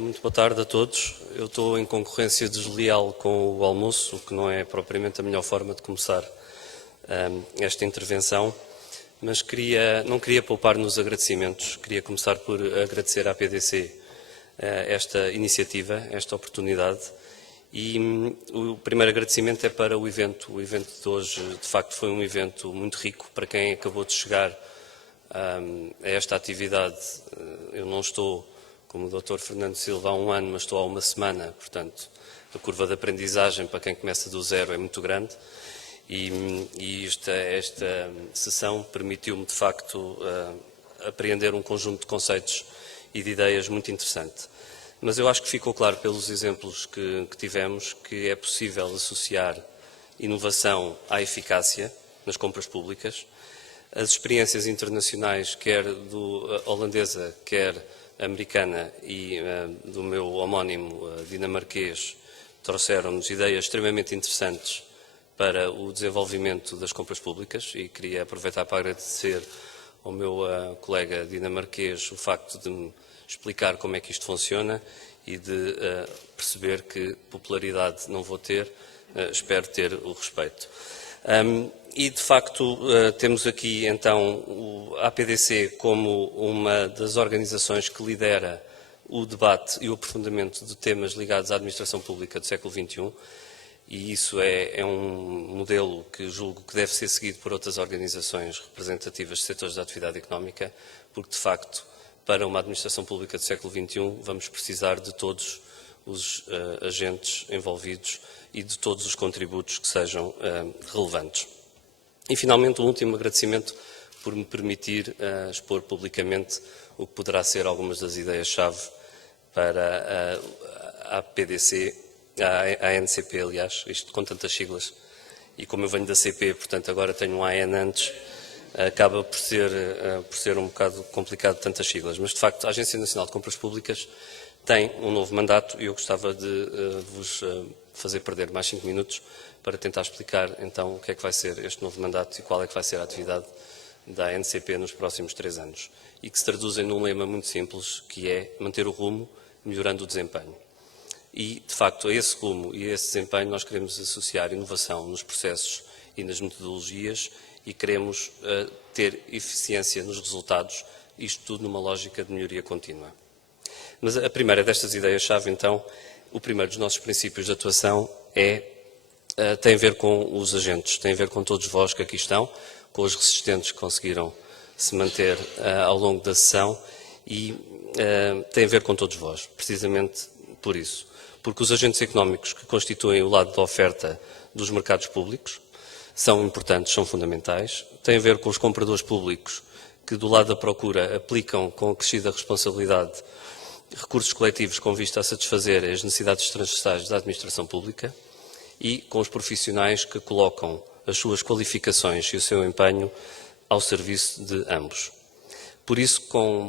Muito boa tarde a todos. Eu estou em concorrência desleal com o almoço, o que não é propriamente a melhor forma de começar esta intervenção, mas não queria poupar nos agradecimentos. Queria começar por agradecer à PDC esta iniciativa, esta oportunidade. E o primeiro agradecimento é para o evento. O evento de hoje, de facto, foi um evento muito rico. Para quem acabou de chegar a esta atividade, eu não estou como o Dr. Fernando Silva há um ano, mas estou há uma semana, portanto, a curva de aprendizagem para quem começa do zero é muito grande e esta sessão permitiu-me, de facto, apreender um conjunto de conceitos e de ideias muito interessante. Mas eu acho que ficou claro pelos exemplos que tivemos que é possível associar inovação à eficácia nas compras públicas. As experiências internacionais, quer holandesa, quer americana e do meu homónimo dinamarquês, trouxeram-nos ideias extremamente interessantes para o desenvolvimento das compras públicas e queria aproveitar para agradecer ao meu colega dinamarquês o facto de me explicar como é que isto funciona e de perceber que popularidade não vou ter, espero ter o respeito. E, de facto, temos aqui, então, a APDC como uma das organizações que lidera o debate e o aprofundamento de temas ligados à administração pública do século XXI, e isso é um modelo que julgo que deve ser seguido por outras organizações representativas de setores da atividade económica, porque, de facto, para uma administração pública do século XXI, vamos precisar de todos os agentes envolvidos e de todos os contributos que sejam relevantes. E, finalmente, um último agradecimento por me permitir expor publicamente o que poderá ser algumas das ideias-chave para a PDC, a ANCP, aliás, isto com tantas siglas, e como eu venho da CP, portanto, agora tenho um AN antes, acaba por ser um bocado complicado tantas siglas. Mas, de facto, a Agência Nacional de Compras Públicas tem um novo mandato e eu gostava de vos fazer perder mais 5 minutos para tentar explicar, então, o que é que vai ser este novo mandato e qual é que vai ser a atividade da ANCP nos próximos 3 anos. E que se traduzem num lema muito simples, que é manter o rumo, melhorando o desempenho. E, de facto, a esse rumo e a esse desempenho nós queremos associar inovação nos processos e nas metodologias e queremos ter eficiência nos resultados, isto tudo numa lógica de melhoria contínua. Mas a primeira destas ideias-chave, então, o primeiro dos nossos princípios de atuação tem a ver com os agentes, tem a ver com todos vós que aqui estão, com os resistentes que conseguiram se manter ao longo da sessão e tem a ver com todos vós, precisamente por isso. Porque os agentes económicos que constituem o lado da oferta dos mercados públicos são importantes, são fundamentais, tem a ver com os compradores públicos que do lado da procura aplicam com acrescida responsabilidade recursos coletivos com vista a satisfazer as necessidades transversais da administração pública e com os profissionais que colocam as suas qualificações e o seu empenho ao serviço de ambos. Por isso,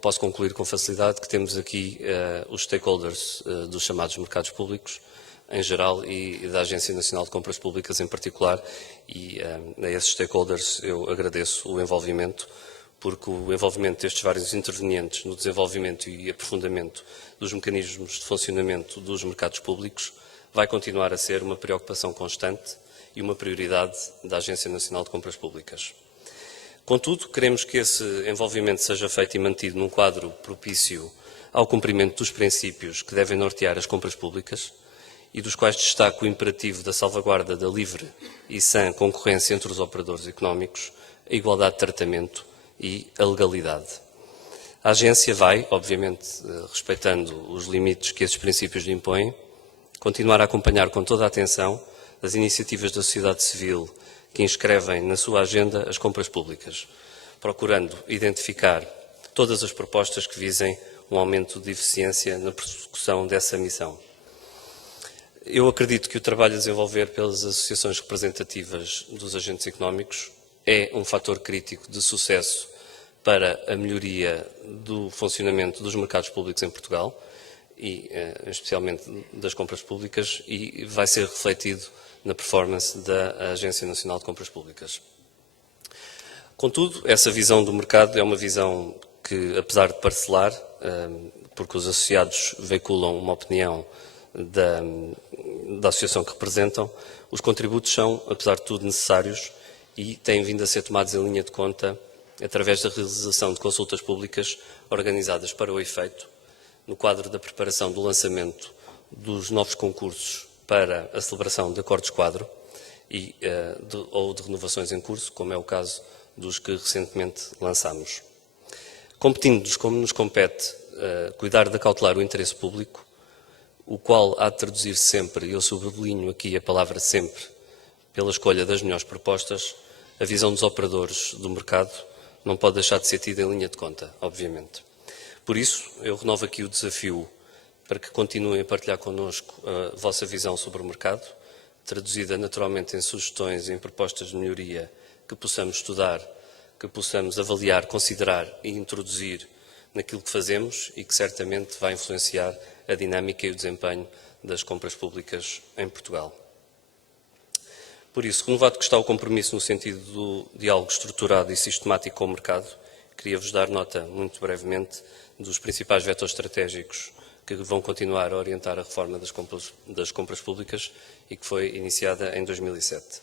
posso concluir com facilidade que temos aqui os stakeholders dos chamados mercados públicos, em geral, e da Agência Nacional de Compras Públicas em particular, e a esses stakeholders eu agradeço o envolvimento, porque o envolvimento destes vários intervenientes no desenvolvimento e aprofundamento dos mecanismos de funcionamento dos mercados públicos vai continuar a ser uma preocupação constante e uma prioridade da Agência Nacional de Compras Públicas. Contudo, queremos que esse envolvimento seja feito e mantido num quadro propício ao cumprimento dos princípios que devem nortear as compras públicas e dos quais destaco o imperativo da salvaguarda da livre e sã concorrência entre os operadores económicos, a igualdade de tratamento e a legalidade. A agência vai, obviamente, respeitando os limites que esses princípios lhe impõem, continuar a acompanhar com toda a atenção as iniciativas da sociedade civil que inscrevem na sua agenda as compras públicas, procurando identificar todas as propostas que visem um aumento de eficiência na persecução dessa missão. Eu acredito que o trabalho a desenvolver pelas associações representativas dos agentes económicos é um fator crítico de sucesso para a melhoria do funcionamento dos mercados públicos em Portugal, e especialmente das compras públicas, e vai ser refletido na performance da Agência Nacional de Compras Públicas. Contudo, essa visão do mercado é uma visão que, apesar de parcelar, porque os associados veiculam uma opinião da associação que representam, os contributos são, apesar de tudo, necessários e têm vindo a ser tomados em linha de conta através da realização de consultas públicas organizadas para o efeito, no quadro da preparação do lançamento dos novos concursos para a celebração de acordos-quadro ou de renovações em curso, como é o caso dos que recentemente lançámos. Competindo-nos como nos compete cuidar de acautelar o interesse público, o qual há de traduzir sempre, e eu sublinho aqui a palavra sempre, pela escolha das melhores propostas, a visão dos operadores do mercado não pode deixar de ser tida em linha de conta, obviamente. Por isso, eu renovo aqui o desafio para que continuem a partilhar connosco a vossa visão sobre o mercado, traduzida naturalmente em sugestões e em propostas de melhoria que possamos estudar, que possamos avaliar, considerar e introduzir naquilo que fazemos e que certamente vai influenciar a dinâmica e o desempenho das compras públicas em Portugal. Por isso, renovado que está o compromisso no sentido do diálogo estruturado e sistemático com o mercado, queria-vos dar nota, muito brevemente, dos principais vetores estratégicos que vão continuar a orientar a reforma das compras públicas e que foi iniciada em 2007.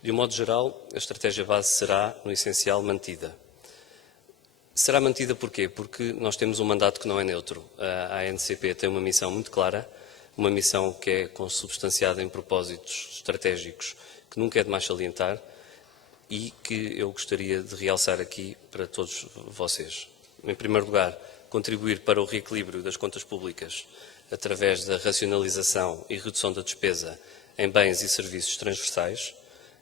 De um modo geral, a estratégia base será, no essencial, mantida. Será mantida porquê? Porque nós temos um mandato que não é neutro. A ANCP tem uma missão muito clara, uma missão que é consubstanciada em propósitos estratégicos que nunca é demais salientar e que eu gostaria de realçar aqui para todos vocês. Em primeiro lugar, contribuir para o reequilíbrio das contas públicas através da racionalização e redução da despesa em bens e serviços transversais.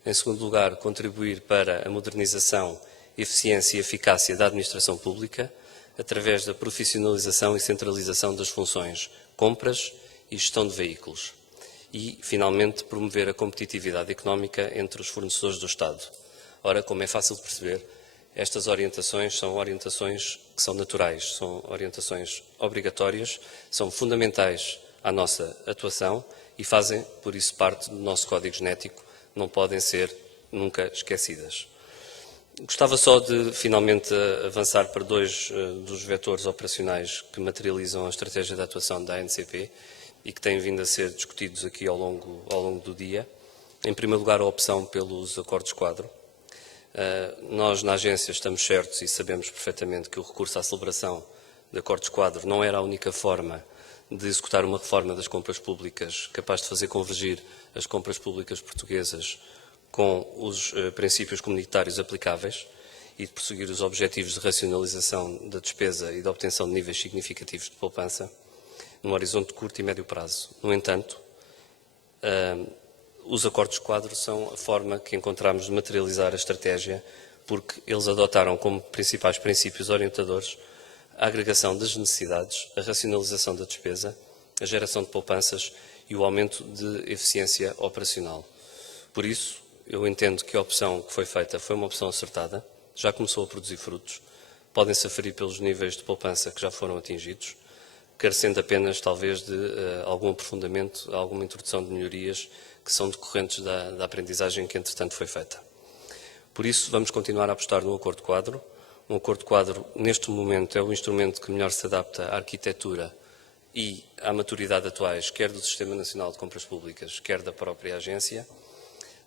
Em segundo lugar, contribuir para a modernização, eficiência e eficácia da administração pública através da profissionalização e centralização das funções compras e gestão de veículos. E, finalmente, promover a competitividade económica entre os fornecedores do Estado. Ora, como é fácil de perceber, estas orientações são orientações que são naturais, são orientações obrigatórias, são fundamentais à nossa atuação e fazem, por isso, parte do nosso código genético, não podem ser nunca esquecidas. Gostava só de, finalmente, avançar para dois dos vetores operacionais que materializam a estratégia de atuação da ANCP e que têm vindo a ser discutidos aqui ao longo do dia. Em primeiro lugar, a opção pelos acordos-quadro. Nós, na agência, estamos certos e sabemos perfeitamente que o recurso à celebração de acordos-quadro não era a única forma de executar uma reforma das compras públicas capaz de fazer convergir as compras públicas portuguesas com os princípios comunitários aplicáveis e de prosseguir os objetivos de racionalização da despesa e de obtenção de níveis significativos de poupança num horizonte de curto e médio prazo. No entanto, os acordos-quadro são a forma que encontramos de materializar a estratégia, porque eles adotaram como principais princípios orientadores a agregação das necessidades, a racionalização da despesa, a geração de poupanças e o aumento de eficiência operacional. Por isso, eu entendo que a opção que foi feita foi uma opção acertada, já começou a produzir frutos, podem-se aferir pelos níveis de poupança que já foram atingidos, carecendo apenas, talvez, de algum aprofundamento, alguma introdução de melhorias que são decorrentes da aprendizagem que, entretanto, foi feita. Por isso, vamos continuar a apostar no acordo-quadro. Um acordo-quadro, neste momento, é o instrumento que melhor se adapta à arquitetura e à maturidade atuais, quer do Sistema Nacional de Compras Públicas, quer da própria agência,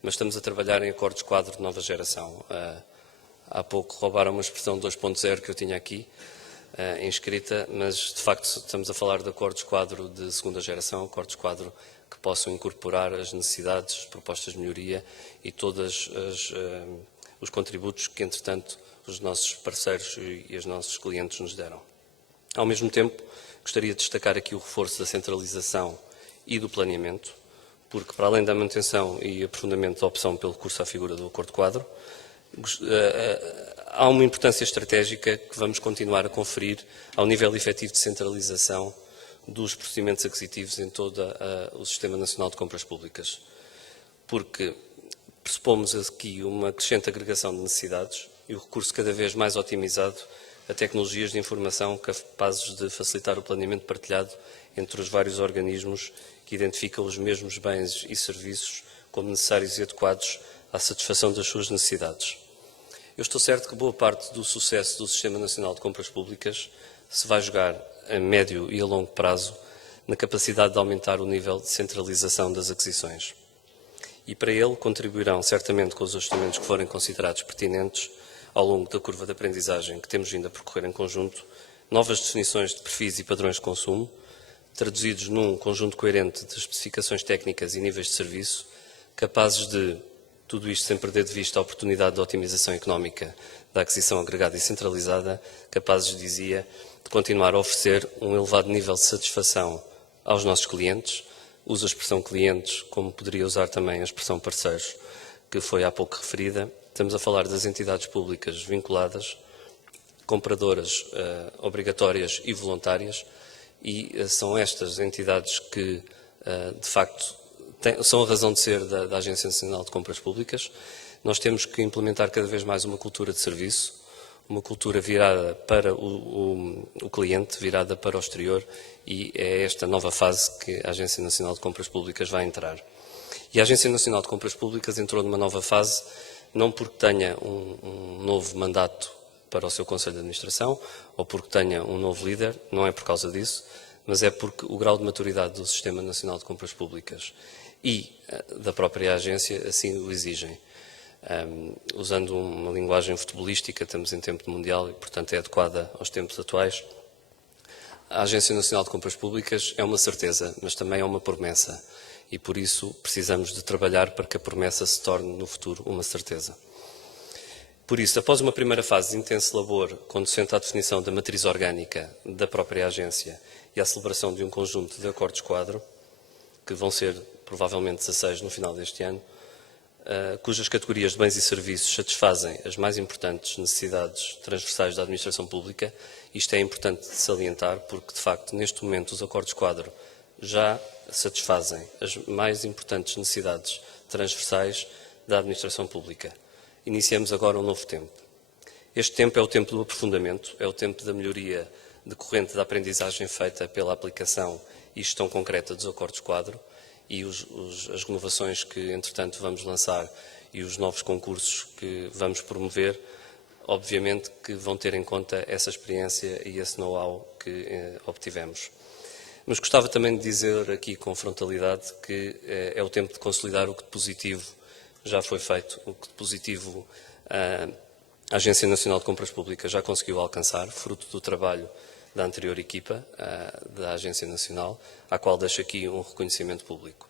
mas estamos a trabalhar em acordos-quadro de nova geração. Há pouco roubaram uma expressão 2.0 que eu tinha aqui, inscrita, mas de facto estamos a falar de acordos-quadro de segunda geração, acordos-quadro que possam incorporar as necessidades, as propostas de melhoria e todos os contributos que, entretanto, os nossos parceiros e os nossos clientes nos deram. Ao mesmo tempo, gostaria de destacar aqui o reforço da centralização e do planeamento, porque, para além da manutenção e aprofundamento da opção pelo recurso à figura do acordo-quadro, há uma importância estratégica que vamos continuar a conferir ao nível efetivo de centralização dos procedimentos aquisitivos em todo o Sistema Nacional de Compras Públicas. Porque pressupomos aqui uma crescente agregação de necessidades e o recurso cada vez mais otimizado a tecnologias de informação capazes de facilitar o planeamento partilhado entre os vários organismos que identificam os mesmos bens e serviços como necessários e adequados à satisfação das suas necessidades. Eu estou certo que boa parte do sucesso do Sistema Nacional de Compras Públicas se vai jogar a médio e a longo prazo na capacidade de aumentar o nível de centralização das aquisições. E para ele contribuirão certamente com os ajustamentos que forem considerados pertinentes ao longo da curva de aprendizagem que temos vindo a percorrer em conjunto, novas definições de perfis e padrões de consumo, traduzidos num conjunto coerente de especificações técnicas e níveis de serviço, capazes de, tudo isto sem perder de vista a oportunidade de otimização económica da aquisição agregada e centralizada, capazes, dizia, de continuar a oferecer um elevado nível de satisfação aos nossos clientes. Uso a expressão clientes, como poderia usar também a expressão parceiros, que foi há pouco referida. Estamos a falar das entidades públicas vinculadas, compradoras obrigatórias e voluntárias, e são estas entidades que, de facto, são a razão de ser da Agência Nacional de Compras Públicas. Nós temos que implementar cada vez mais uma cultura de serviço, uma cultura virada para o cliente, virada para o exterior, e é esta nova fase que a Agência Nacional de Compras Públicas vai entrar. E a Agência Nacional de Compras Públicas entrou numa nova fase, não porque tenha um novo mandato para o seu Conselho de Administração, ou porque tenha um novo líder, não é por causa disso, mas é porque o grau de maturidade do Sistema Nacional de Compras Públicas e da própria agência assim o exigem. Usando uma linguagem futebolística, estamos em tempo de Mundial e, portanto, é adequada aos tempos atuais. A Agência Nacional de Compras Públicas é uma certeza, mas também é uma promessa, e por isso precisamos de trabalhar para que a promessa se torne no futuro uma certeza. Por isso, após uma primeira fase de intenso labor, conducente à definição da matriz orgânica da própria agência e à celebração de um conjunto de acordos-quadro, que vão ser provavelmente 16 no final deste ano, cujas categorias de bens e serviços satisfazem as mais importantes necessidades transversais da administração pública. Isto é importante de salientar porque, de facto, neste momento os acordos-quadro já satisfazem as mais importantes necessidades transversais da administração pública. Iniciamos agora um novo tempo. Este tempo é o tempo do aprofundamento, é o tempo da melhoria decorrente da aprendizagem feita pela aplicação e gestão concreta dos acordos-quadro, e as renovações que, entretanto, vamos lançar e os novos concursos que vamos promover, obviamente que vão ter em conta essa experiência e esse know-how que obtivemos. Mas gostava também de dizer aqui com frontalidade que é o tempo de consolidar o que de positivo já foi feito, o que de positivo a Agência Nacional de Compras Públicas já conseguiu alcançar, fruto do trabalho da anterior equipa da Agência Nacional, à qual deixo aqui um reconhecimento público.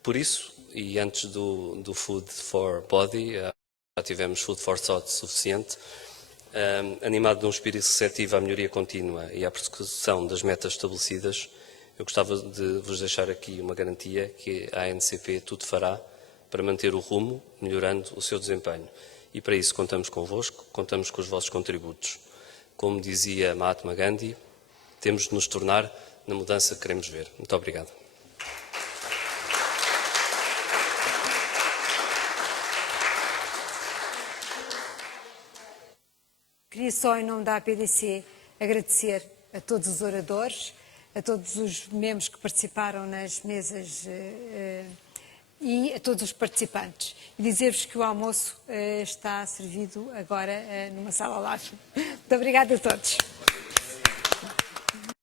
Por isso, e antes do Food for Body, já tivemos Food for Thought suficiente, animado de um espírito receptivo à melhoria contínua e à persecução das metas estabelecidas, eu gostava de vos deixar aqui uma garantia que a ANCP tudo fará para manter o rumo, melhorando o seu desempenho. E para isso contamos convosco, contamos com os vossos contributos. Como dizia Mahatma Gandhi, temos de nos tornar na mudança que queremos ver. Muito obrigado. Queria só, em nome da APDC, agradecer a todos os oradores, a todos os membros que participaram nas mesas e a todos os participantes. E dizer-vos que o almoço está servido agora numa sala ao lado. Muito obrigada a todos.